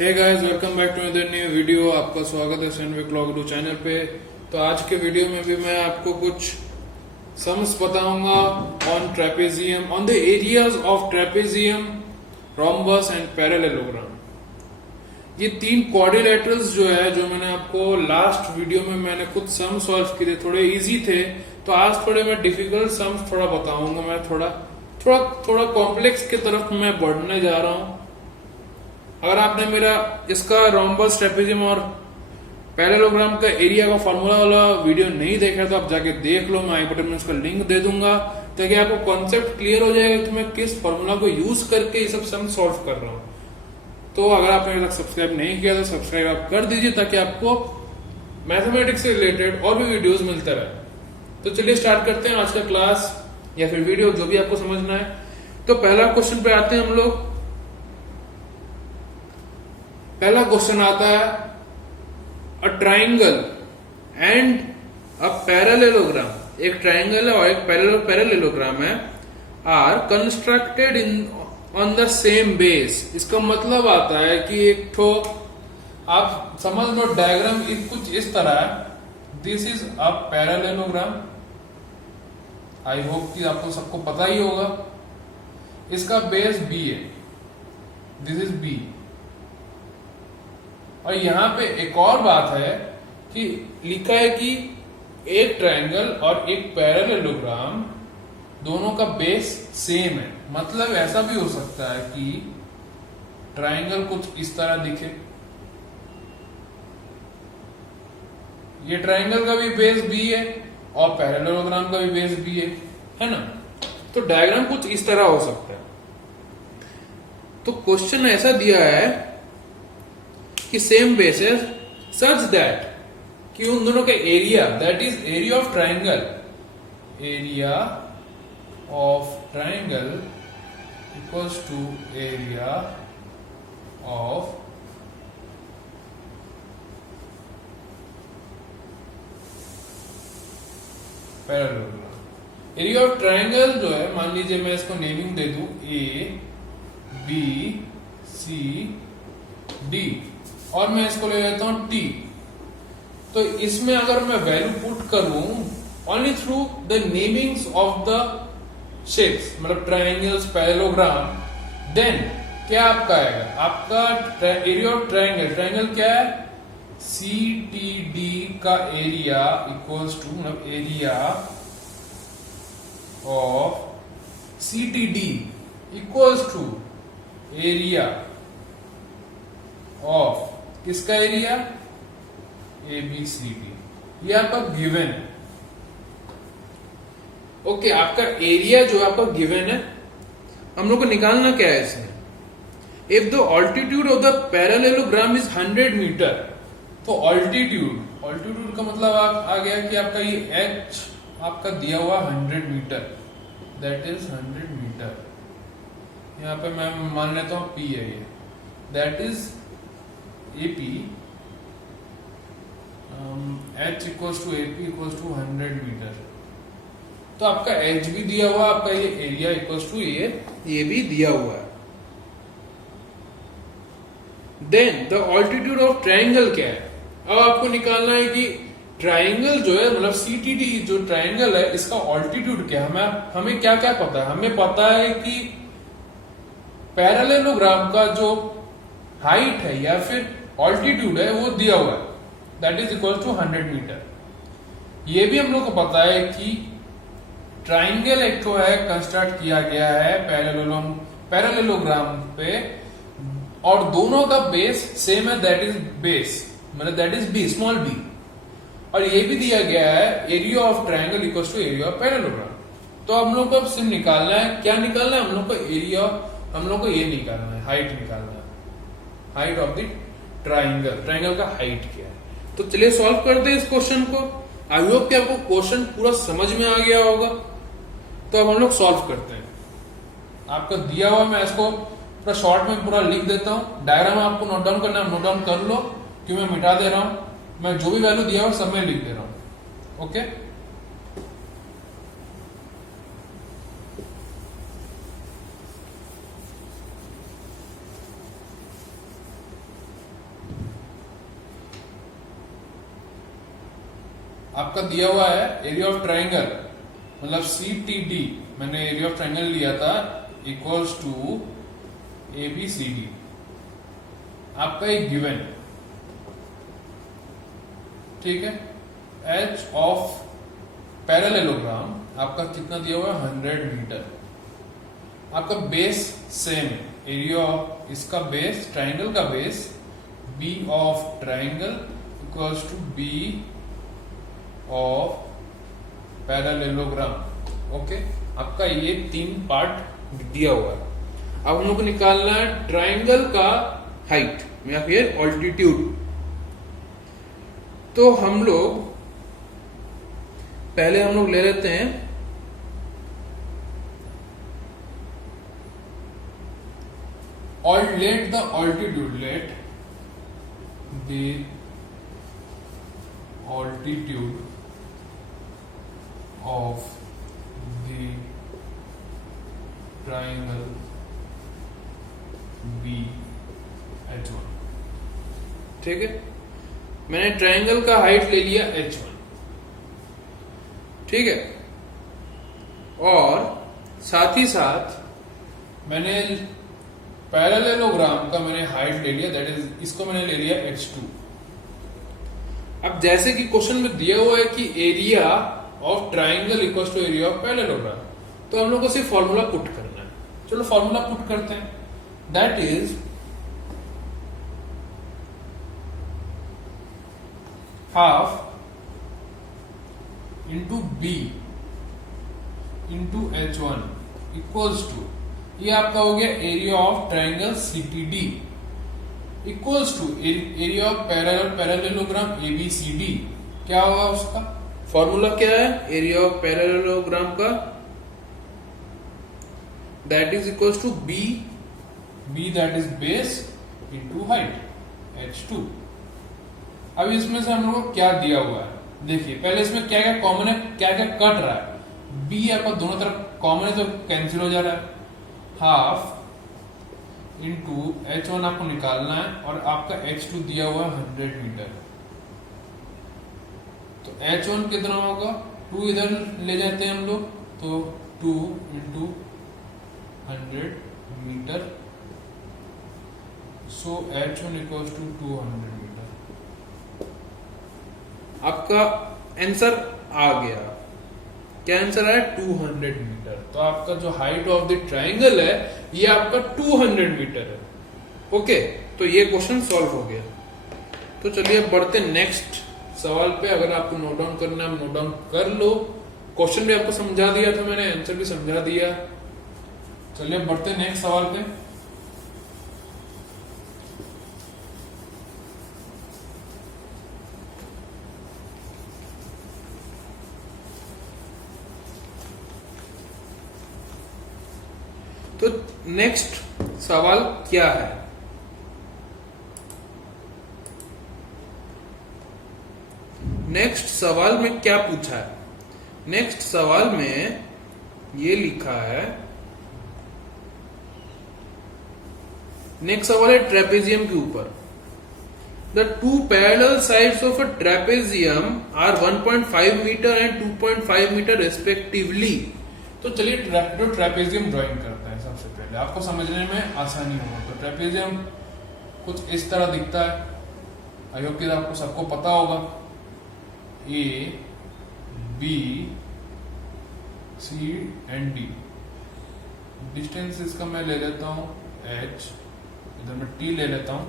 Hey guys, welcome back to another new video. आपका स्वागत है सैनविक व्लॉग चैनल पे। तो आज के वीडियो में भी मैं आपको कुछ सम्स बताऊंगा on trapezium, on the areas of trapezium, rhombus and parallelogram. ये तीन क्वाड्रिलेटरल्स जो है, जो मैंने आपको लास्ट वीडियो में मैंने खुद सम सॉल्व किए थे, थोड़े इजी थे। तो आज थोड़े मैं डिफिकल्ट सम्स थोड़ा बताऊंगा। मैं थोड़ा कॉम्प्लेक्स की तरफ मैं बढ़ने जा रहा हूं। अगर आपने मेरा इसका रोम्बस, ट्रेपेजियम और पैरेललोग्राम का एरिया का फॉर्मूला वाला वीडियो नहीं देखा तो आप जाके देख लो। मैं आई बटन में उसका लिंक दे दूंगा ताकि आपको कॉन्सेप्ट क्लियर हो जाएगा कि मैं किस फॉर्मूला को यूज करके ये सब सम सॉल्व कर रहा हूं। तो अगर आपने अभी तक सब्सक्राइब नहीं किया तो सब्सक्राइब आप कर दीजिए ताकि आपको मैथमेटिक्स से रिलेटेड और भी वीडियोस मिलते रहे। तो चलिए स्टार्ट करते हैं आज का क्लास या फिर वीडियो, जो भी आपको समझना है। तो पहला क्वेश्चन पे आते हैं हम लोग। पहला क्वेश्चन आता है, a triangle and a parallelogram. एक ट्राइंगल है और एक पैरेललोग्राम है, are constructed in on the same base. इसका मतलब आता है कि एक ठो आप समझ लो डायग्राम कुछ इस तरह है। This is a parallelogram. I hope कि आपको सबको पता ही होगा। इसका बेस बी है, दिस इज बी। और यहां पे एक और बात है कि लिखा है कि एक ट्रायंगल और एक पैरेललोग्राम दोनों का बेस सेम है। मतलब ऐसा भी हो सकता है कि ट्रायंगल कुछ इस तरह दिखे, ये ट्रायंगल का भी बेस बी है और पैरेललोग्राम का भी बेस बी है ना। तो डायग्राम कुछ इस तरह हो सकता है। तो क्वेश्चन ऐसा दिया है कि सेम बेसिस सच दैट कि उन दोनों का area, that is area of triangle, area of triangle equals to area of parallelogram. Area of triangle जो है, मान लीजिए मैं इसको नेमिंग दे दूं ए बी सी डी और मैं इसको ले लेता हूं टी। तो इसमें अगर मैं वैल्यू पुट करूं only through the namings of the shapes, मतलब ट्रायंगल्स, पैरेललोग्राम, देन क्या आपका आएगा? आपका एरिया ऑफ ट्रायंगल, ट्रायंगल क्या है? सी टी डी का एरिया इक्वल्स टू, मतलब area of C T D equals to area of किसका area? A B C D. ये आपका गिवन है। ओके, आपका एरिया जो आपका गिवन है, हम लोग को निकालना क्या है इसमें? If the altitude of the parallelogram is 100 metre, तो ऑल्टीट्यूड का मतलब आ गया कि आपका ये एच आपका दिया हुआ 100 मीटर, दैट इज 100 मीटर। यहां पे मैं मान लेता हूं पी है ये, that is AP, H equals to AP equals to 100 metre. तो आपका H भी दिया हुआ, आपका ये एरिया इक्वल्स टू ये भी दिया हुआ है। Then the altitude of triangle क्या है? अब आपको निकालना है कि ट्रायंगल जो है, मतलब CTD जो ट्रायंगल है, इसका ऑल्टीट्यूड क्या है? हमें क्या क्या पता है? हमें पता है कि पैरेललोग्राम का जो हाइट है या फिर ऑल्टीट्यूड है वो दिया हुआ है, that is equal to 100 metre. ये भी हम लोग को पता है कि ट्राइंगल एक तो है कंस्ट्रक्ट किया गया है पैरेललोग्राम पे और दोनों का बेस सेम है, दैट इज बेस, मतलब that is B, small B. और ये भी दिया गया है area of triangle equal to area of parallelogram. तो हम लोग को अब सिर्फ निकालना है, क्या निकालना है? हम लोग को एरिया, हम लोग को ये निकालना है, हाइट निकालना है, height of the triangle, triangle का हाइट क्या है। तो चलिए सॉल्व करते हैं इस क्वेश्चन को। आई होप कि आपको क्वेश्चन पूरा समझ में आ गया होगा। तो अब हम लोग सॉल्व करते हैं। आपका दिया हुआ, मैं इसको पूरा शॉर्ट में पूरा लिख देता हूं। डायग्राम आपको नोट डाउन करना है, नोट डाउन कर लो कि मैं मिटा दे रहा हूं। मैं जो भी वैल्यू दिया हुआ सब में लिख दे रहा हूं। ओके, आपका दिया हुआ है एरिया ऑफ ट्राइंगल, मतलब CTD, मैंने एरिया ऑफ ट्राइंगल लिया था इक्वल्स टू ABCD, आपका एक गिवन, ठीक है। एच ऑफ पैरेललोग्राम आपका कितना दिया हुआ है 100 मीटर। आपका बेस सेम, एरिया ऑफ इसका बेस, ट्राइंगल का base B of triangle equals to B of parallelogram. Okay, आपका ये 3 पार्ट दिया हुआ है। अब हम लोग को निकालना है ट्राइंगल का हाइट या फिर ऑल्टीट्यूड। तो हम लोग पहले ले लेते हैं let the altitude, let the altitude of the triangle be H1। ठीक है, मैंने ट्राइंगल का हाइट ले लिया H1, ठीक है, और साथ ही साथ मैंने पैरेललोग्राम का मैंने हाइट ले लिया, दैट इज इसको मैंने ले लिया H2। अब जैसे कि क्वेश्चन में दिया हुआ है कि area of triangle equals to area of parallelogram, तो हम लोग को सिर्फ फॉर्मूला पुट करना है। चलो फॉर्मूला पुट करते हैं, that is half into B into H1 equals to, ये आपका हो गया area of triangle CTD equals to area of parallelogram ABCD। क्या होगा उसका फॉर्मूला, क्या है एरिया ऑफ पैरेललोग्राम का, that is equals to B that is base into height H2। अब इसमें से हम लोग को क्या दिया हुआ है, देखिए पहले इसमें क्या क्या कॉमन है, क्या क्या कट रहा है। बी आपका दोनों तरफ कॉमन है तो कैंसिल हो जा रहा है, हाफ इंटू H1 आपको निकालना है, और आपका H2 दिया हुआ है 100 मीटर। तो H1 कितना होगा, 2 इधर ले जाते हैं हम लोग, तो 2 into 100 metre, so H1 equals to 200 metre. आपका आंसर आ गया, क्या आंसर आया 200 मीटर। तो आपका जो हाइट ऑफ द ट्राइंगल है ये आपका 200 मीटर है। ओके, तो ये क्वेश्चन सॉल्व हो गया। तो चलिए बढ़ते नेक्स्ट सवाल पे। अगर आपको नोट डाउन करना है नोट डाउन कर लो, क्वेश्चन भी आपको समझा दिया था मैंने, आंसर भी समझा दिया। चलिए बढ़ते नेक्स्ट सवाल पे। तो नेक्स्ट सवाल क्या है, नेक्स्ट सवाल में क्या पूछा है, नेक्स्ट सवाल में ये लिखा है, नेक्स्ट सवाल है ट्रेपेजियम के ऊपर। The two parallel sides of a trapezium are 1.5 metre and 2.5 metre respectively. तो चलिए ट्रेपेजियम ड्राइंग करते हैं। सबसे पहले आपको समझने में आसानी होगा, तो ट्रेपेजियम कुछ इस तरह दिखता है, आई होप कि आपको सबको पता होगा। A, B, C and D। Distance इसका मैं ले लेता हूं H, इधर मैं T ले लेता हूं।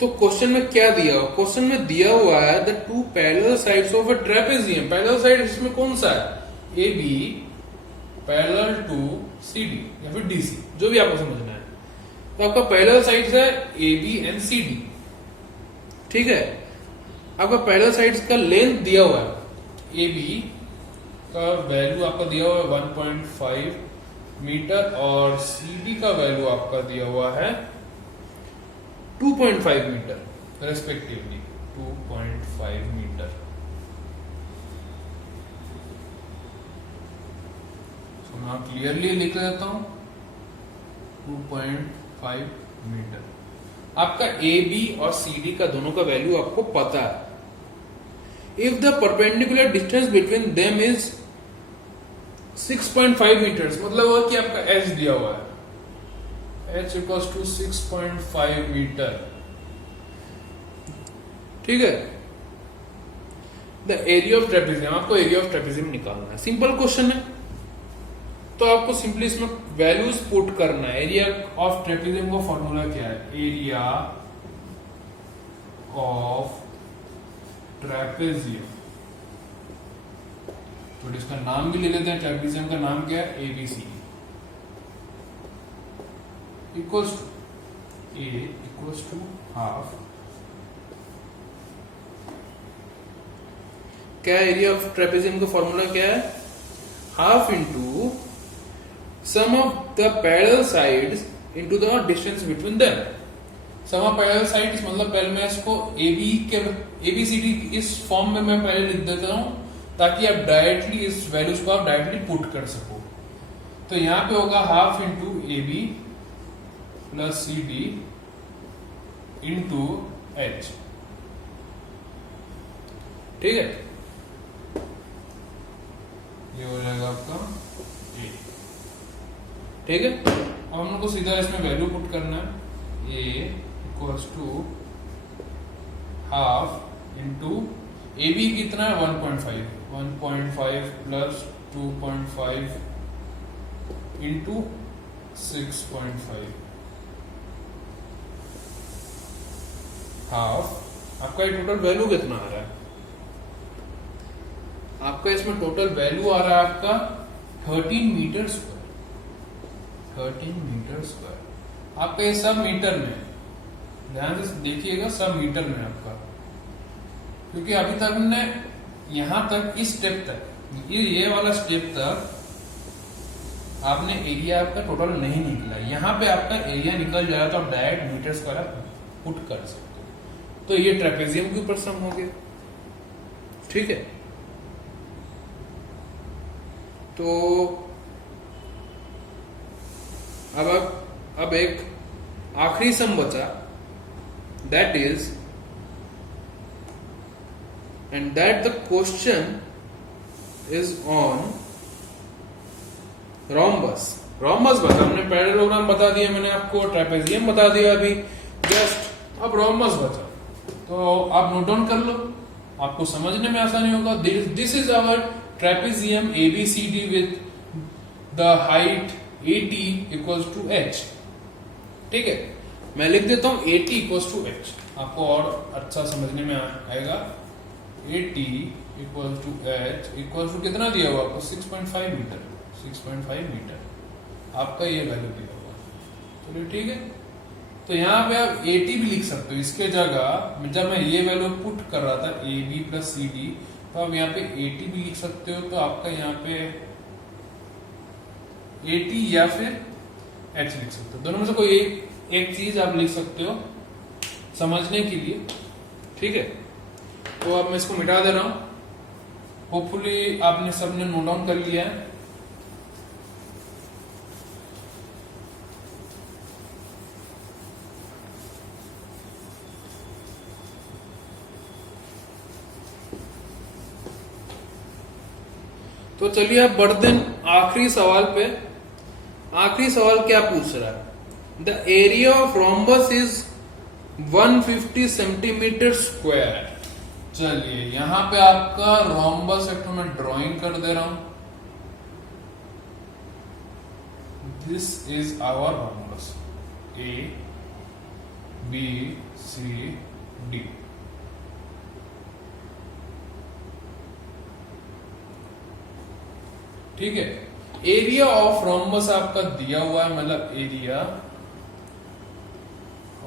तो क्वेश्चन में क्या दिया हुआ, क्वेश्चन में दिया हुआ है the two parallel sides of a trapezium. Parallel side इसमें कौन सा है, AB पैरेलल टू CD या फिर DC, जो भी आपको समझना है। तो आपका पैरेलल साइड्स है AB एंड CD, ठीक है। आपका पैरेलल साइड्स का लेंथ दिया हुआ है, AB का वैल्यू आपका दिया हुआ है 1.5 मीटर और CD का वैल्यू आपका दिया हुआ है 2.5 मीटर रेस्पेक्टिवली, 2.5 मीटर। मैं क्लियरली लिख लेता हूं 2.5 मीटर। आपका AB और CD का दोनों का वैल्यू आपको पता है। if the perpendicular distance between them is 6.5 meters, मतलब वो कि आपका h दिया हुआ है, h equals to 6.5 मीटर, ठीक है। द एरिया ऑफ ट्रेपेजियम, आपको एरिया ऑफ ट्रेपेजियम निकालना है, सिंपल क्वेश्चन है, तो आपको सिंपली इसमें वैल्यूज पुट करना है। एरिया ऑफ ट्रेपेजियम का फॉर्मूला क्या है, एरिया ऑफ ट्रेपेजियम, तो इसका नाम भी ले लेते हैं, ट्रेपेजियम का नाम क्या है, ABC, equals to A equals to half, क्या एरिया ऑफ ट्रेपेजियम का फॉर्मूला क्या है, half into sum of the parallel sides into the distance between them. Sum of parallel sides मतलब पहले मैं इसको एबीसीडी इस फॉर्म में मैं पहले लिख देता हूं, ताकि आप डायरेक्टली इस वैल्यूज को आप डायरेक्टली पुट कर सको। तो यहां पे होगा half into A B plus C D into H, ठीक है, ये हो जाएगा आपका ए, ठीक है। अब हम लोग को सीधा इसमें वैल्यू पुट करना है, A equals to half into A B कितना है 1.5 प्लस 2.5 इंटू 6.5 हाफ। आपका ये टोटल वैल्यू कितना आ रहा है, आपका इसमें टोटल वैल्यू आ रहा है आपका 13 मीटर स्क्वायर, 13 मीटर स्क्वायर। आपका ये सब मीटर में, ध्यान से देखिएगा, सब मीटर में आपका, क्योंकि अभी तक हमने यहां तक इस स्टेप तक, ये वाला स्टेप तक आपने एरिया आपका टोटल नहीं निकला, यहां पे आपका एरिया निकल जाएगा तो आप डायरेक्ट मीटर स्क्वायर पुट कर सकते हो। तो ये ट्रेपेजियम के ऊपर सम हो गया, ठीक है। तो अब एक आखिरी सम बचा, that is, and that the question is on rhombus. Rhombus बता, हमने पैरेललोग्राम बता दिया मैंने आपको, ट्रेपेजियम बता दिया अभी जस्ट, अब रोम्बस बचा, तो आप नोट डाउन कर लो, आपको समझने में आसानी होगा। This is our trapezium ABCD with the height AT equals to H, ठीक है। मैं लिख देता हूं AT equals to H, आपको और अच्छा समझने में आएगा। AT equals to H equals to कितना दिया हुआ आपको, 6.5 मीटर, 6.5 मीटर आपका ये वैल्यू दिया हुआ, चलिए ठीक है। तो यहाँ पे आप AT भी लिख सकते हो, इसके जगह जब मैं ये वैल्यू पुट कर रहा था AB प्लस CD, तो आप यहाँ पे 80 भी लिख सकते हो, तो आपका यहाँ पे 80 या फिर H लिख सकते हो, दोनों में से कोई एक चीज आप लिख सकते हो समझने के लिए, ठीक है। तो अब मैं इसको मिटा दे रहा हूं, होपफुली आपने सबने नोट डाउन कर लिया है। तो चलिए अब बढ़ते हैं आखिरी सवाल पे। आखिरी सवाल क्या पूछ रहा है, the area of rhombus is 150 centimetre square. चलिए यहां पे आपका रोम्बस एक तो मैं ड्राइंग कर दे रहा हूं, this is our rhombus, A B C D, ठीक है। एरिया ऑफ रोम्बस आपका दिया हुआ है, मतलब एरिया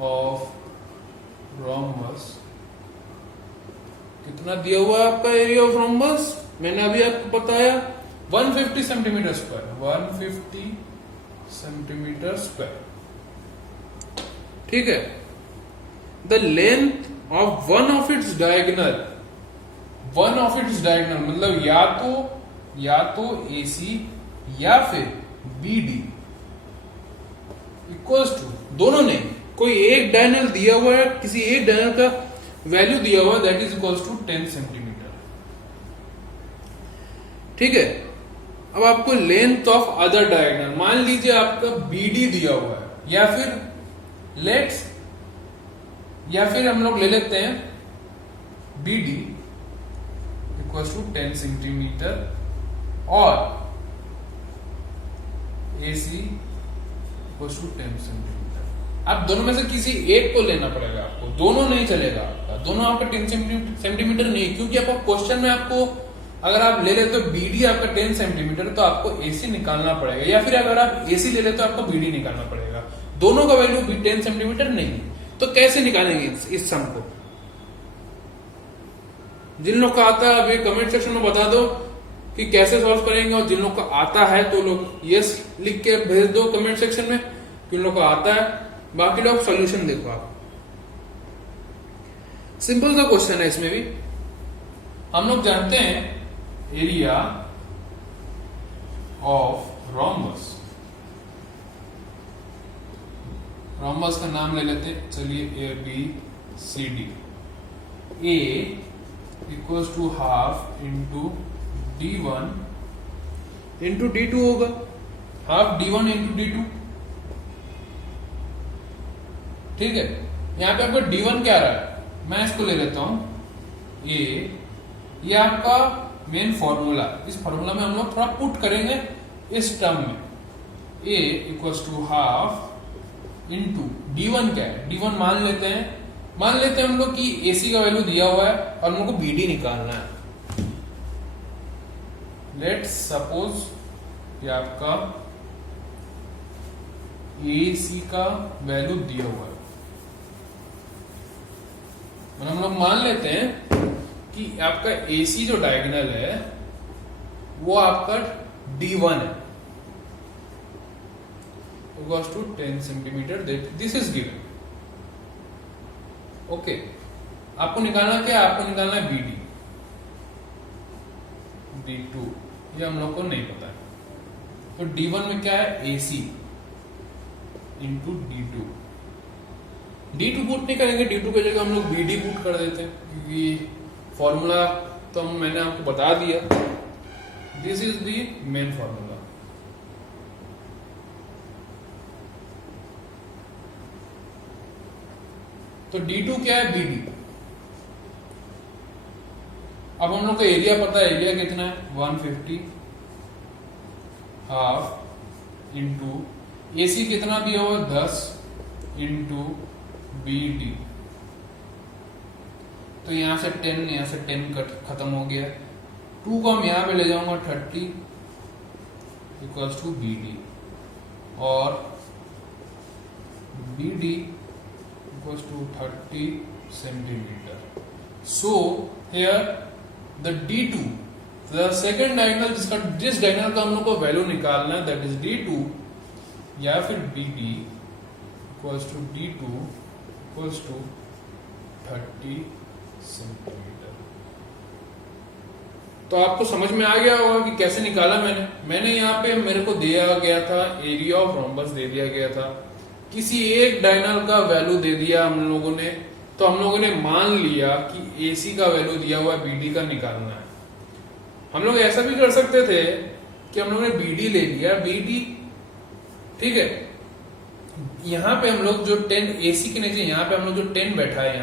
ऑफ रोम्बस कितना दिया हुआ है आपका, एरिया ऑफ रोम्बस मैंने अभी आपको बताया 150 सेंटीमीटर स्क्वायर, 150 सेंटीमीटर स्क्वायर, ठीक है। The length of one of its diagonal, one of its diagonal मतलब या तो AC या फिर BD इक्वल्स टू, दोनों नहीं, कोई एक डायगोनल दिया हुआ है, किसी एक डायगोनल का वैल्यू दिया हुआ है, that is equals to 10 centimetre, ठीक है। अब आपको लेंथ ऑफ अदर डायगोनल, मान लीजिए आपका BD दिया हुआ है, या फिर हम लोग ले लेते हैं BD इक्वल टू 10 सेंटीमीटर और AC इक्वल टू 10 सेंटीमीटर। आप दोनों में से किसी एक को लेना पड़ेगा आपको, दोनों नहीं चलेगा आपका, दोनों आपका 10 सेंटीमीटर नहीं, क्योंकि आपको क्वेश्चन में आपको अगर आप ले लेते हो BD आपका 10 सेंटीमीटर तो आपको AC निकालना पड़ेगा, या फिर अगर आप AC ले लेते हो आपको BD निकालना पड़ेगा। दोनों का वैल्यू भी 10 सेंटीमीटर नहीं है, तो कैसे निकालेंगे इस सम को? जिन लोग का आता है अभी कमेंट सेक्शन में बता दो कि कैसे सॉल्व करेंगे, और जिन लोग का आता है तो लोग यस लिख के भेज दो कमेंट सेक्शन में, जिन लोग का आता है। बाकी लोग सॉल्यूशन देखो आप। सिंपल सा क्वेश्चन है, इसमें भी हम लोग जानते हैं एरिया ऑफ रोम्बस। रोम्बस का नाम ले लेते हैं, चलिए ABCD। A equals to half into D1 into D2 होगा, हाफ D1 इंटू D2, ठीक है। यहां पे आपका D1 क्या रहा है, मैं इसको ले लेता हूं A, ये आपका मेन फॉर्मूला, इस फॉर्मूला में हम लोग थोड़ा पुट करेंगे इस टर्म में। A equals to half into D1 क्या है, D1 मान लेते हैं हम लोग कि AC का वैल्यू दिया हुआ है और हम लोग को BD निकालना है। लेट्स सपोज कि आपका AC का वैल्यू दिया हुआ है, हम लोग मान लेते हैं कि आपका AC जो डायगोनल है वो आपका D1 है, equals to 10 centimetre, this is given. Okay, आपको निकालना क्या है, आपको निकालना है BD, D2 ये हम लोग को नहीं पता है, तो D1 में क्या है AC into D2। D2 put नहीं करेंगे, D2 की जगह हम लोग BD पुट कर देते हैं, क्योंकि फॉर्मूला तो मैंने आपको बता दिया, this is the main formula. तो D2 क्या है, BD। अब हम लोग को एरिया पता है, एरिया कितना है 150, हाफ इंटू AC कितना दिया हुआ 10 इंटू BD, तो यहां से 10 कट खत्म हो गया, 2 को हम यहां पे ले जाऊंगा 30 इक्वल्स टू BD, और BD equals to 30 centimetre. So here the D2, the second diagonal, जिस डायगोनल का हम लोग को वैल्यू निकालना है, दैट इज D2, या फिर BD equals to D2 equals to 30 centimetre. तो आपको समझ में आ गया होगा कि कैसे निकाला मैंने यहाँ पे मेरे को दिया गया था एरिया ऑफ रोम्बस दे दिया गया था, किसी एक डायगोनल का वैल्यू दे दिया हम लोगों ने, तो हम लोगों ने मान लिया कि AC का वैल्यू दिया हुआ BD का निकालना है। हम लोग ऐसा भी कर सकते थे कि हम लोगों ने BD ले लिया, BD ठीक है, यहाँ पे हम लोग जो 10 AC के नीचे यहाँ पे हम लोग जो 10 बैठा है,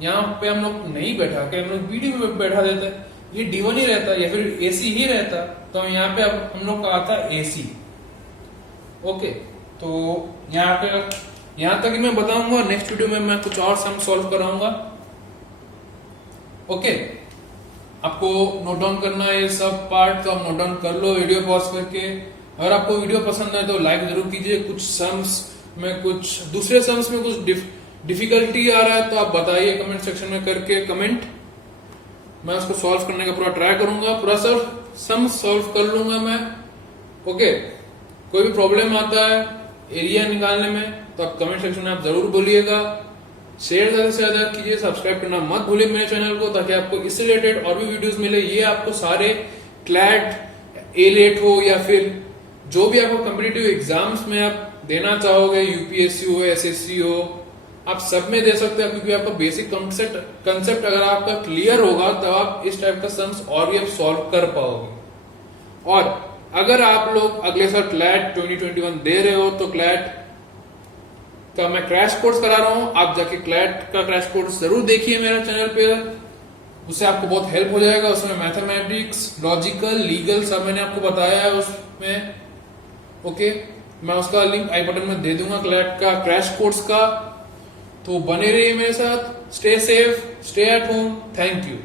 यहाँ पे हम लोग नहीं बैठा के हम लोग BD में बैठा देते, ये D1 ही रहता या फिर AC ही रहता, तो यहाँ पे अब हम लोग का आता AC। ओके, तो यहाँ तक मैं बताऊंगा, नेक्स्ट वीडियो में मैं कुछ और सम सॉल्व कराऊंगा। ओके, आपको नोट डाउन करना है ये सब पार्ट, तो आप नोट डाउन कर लो वीडियो पॉज करके। अगर आपको वीडियो पसंद है तो लाइक जरूर कीजिए। कुछ सम्स में, कुछ दूसरे सम्स में कुछ डिफिकल्टी आ रहा है तो आप बताइए कमेंट सेक्शन में करके कमेंट, मैं उसको सॉल्व करने का पूरा ट्राई करूंगा, पूरा सम सॉल्व कर लूंगा मैं। ओके, कोई भी प्रॉब्लम आता है एरिया निकालने में तो आप कमेंट सेक्शन में आप जरूर बोलिएगा। शेयर ज्यादा से ज्यादा कीजिए, सब्सक्राइब करना मत भूलिए मेरे चैनल को, ताकि आपको इससे रिलेटेड और भी वीडियोस मिले। ये आपको सारे क्लैट, A-लेट हो या फिर जो भी आपको कॉम्पिटिटिव एग्जाम्स में आप देना चाहोगे, यूपीएससी हो, SSC हो, आप सब में दे सकते हैं, क्योंकि आपका बेसिक कंसेप्ट अगर आपका क्लियर होगा तो आप इस टाइप का सम्स और भी आप सॉल्व कर पाओगे। और अगर आप लोग अगले साल क्लैट 2021 दे रहे हो तो क्लैट का मैं क्रैश कोर्स करा रहा हूं, आप जाके क्लैट का क्रैश कोर्स जरूर देखिए मेरे चैनल पे, उससे आपको बहुत हेल्प हो जाएगा। उसमें मैथमेटिक्स, लॉजिकल, लीगल सब मैंने आपको बताया है उसमें। ओके, मैं उसका लिंक आई बटन में दे दूंगा क्लैट का क्रैश कोर्स का। तो बने रहिए मेरे साथ, stay safe, stay at home, thank you.